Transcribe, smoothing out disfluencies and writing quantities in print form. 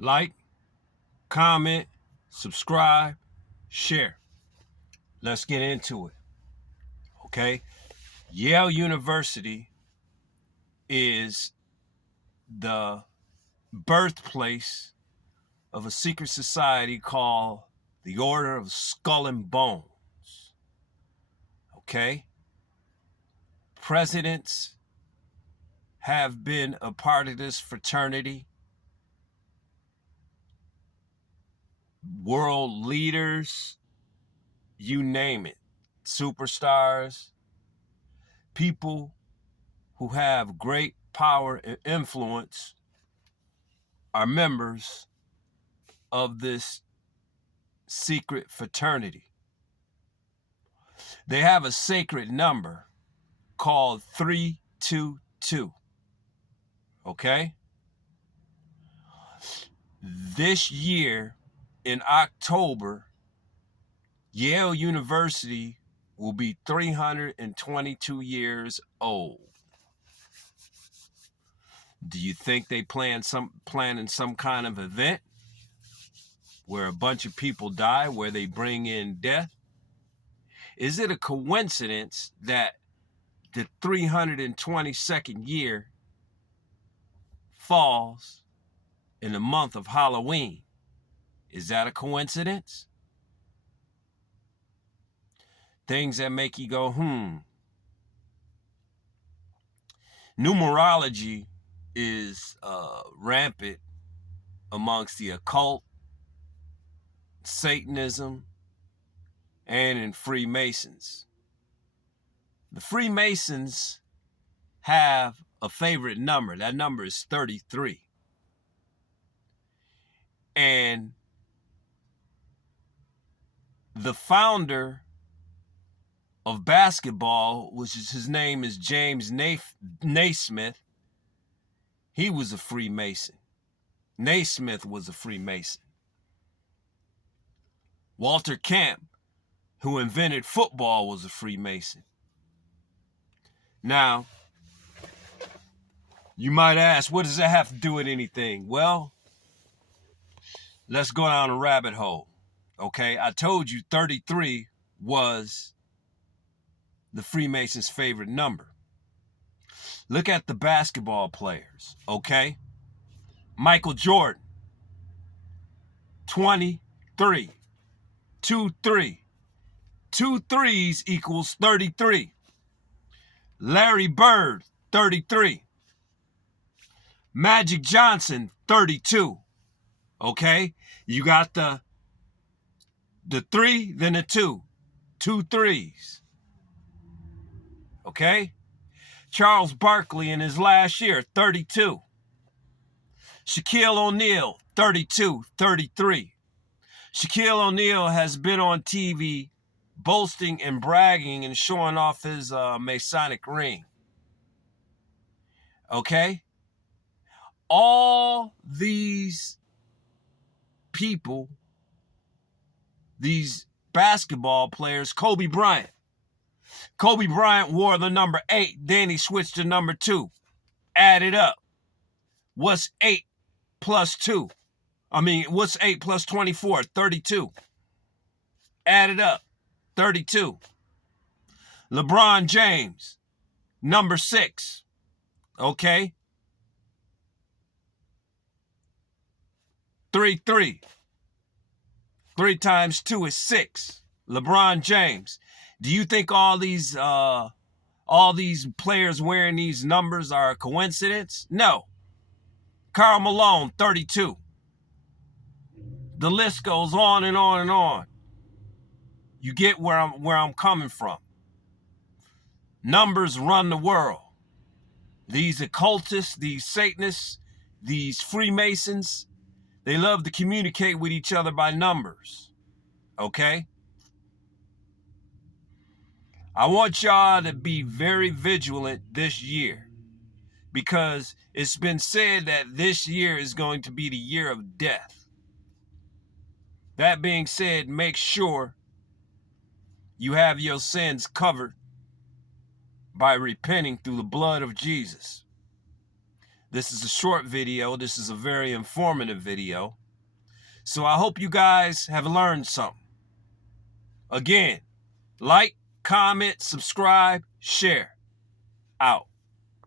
Like, comment, subscribe, share. Let's get into it. Okay? Yale University is the birthplace of a secret society called the Order of Skull and Bones. Okay? Presidents have been a part of this fraternity. World leaders, you name it. Superstars, people who have great power and influence are members of this secret fraternity. They have a sacred number called 322. Okay? This year in October, Yale University will be 322 years old. Do you think they planning some kind of event where a bunch of people die, where they bring in death? Is it a coincidence that the 322nd year falls in the month of Halloween? Is that a coincidence? Things that make you go, Numerology is rampant amongst the occult, Satanism, and in Freemasons. The Freemasons have a favorite number. That number is 33. And the founder of basketball, his name is James Naismith, he was a Freemason. Naismith was a Freemason. Walter Camp, who invented football, was a Freemason. Now, you might ask, what does that have to do with anything? Well, let's go down a rabbit hole. Okay, I told you 33 was the Freemasons' favorite number. Look at the basketball players, okay? Michael Jordan, 23. 2-3. 2 threes equals 33. Larry Bird, 33. Magic Johnson, 32. Okay? You got the 3, then the 2. 2 threes. Okay? Charles Barkley in his last year, 32. Shaquille O'Neal, 32, 33. Shaquille O'Neal has been on TV boasting and bragging and showing off his Masonic ring. Okay? All these people, these basketball players, Kobe Bryant wore the number 8, then he switched to number 2. Add it up. What's 8 plus 2? What's 8 plus 24? 32. Add it up. 32. LeBron James, number 6. Okay? 3. 3 times 2 is 6. LeBron James. Do you think all these players wearing these numbers are a coincidence? No. Karl Malone, 32. The list goes on and on and on. You get where I'm coming from. Numbers run the world. These occultists, these Satanists, these Freemasons, they love to communicate with each other by numbers. Okay? I want y'all to be very vigilant this year, because it's been said that this year is going to be the year of death. That being said, make sure you have your sins covered by repenting through the blood of Jesus. This is a short video. This is a very informative video. So I hope you guys have learned something. Again, like, comment, subscribe, share. Out.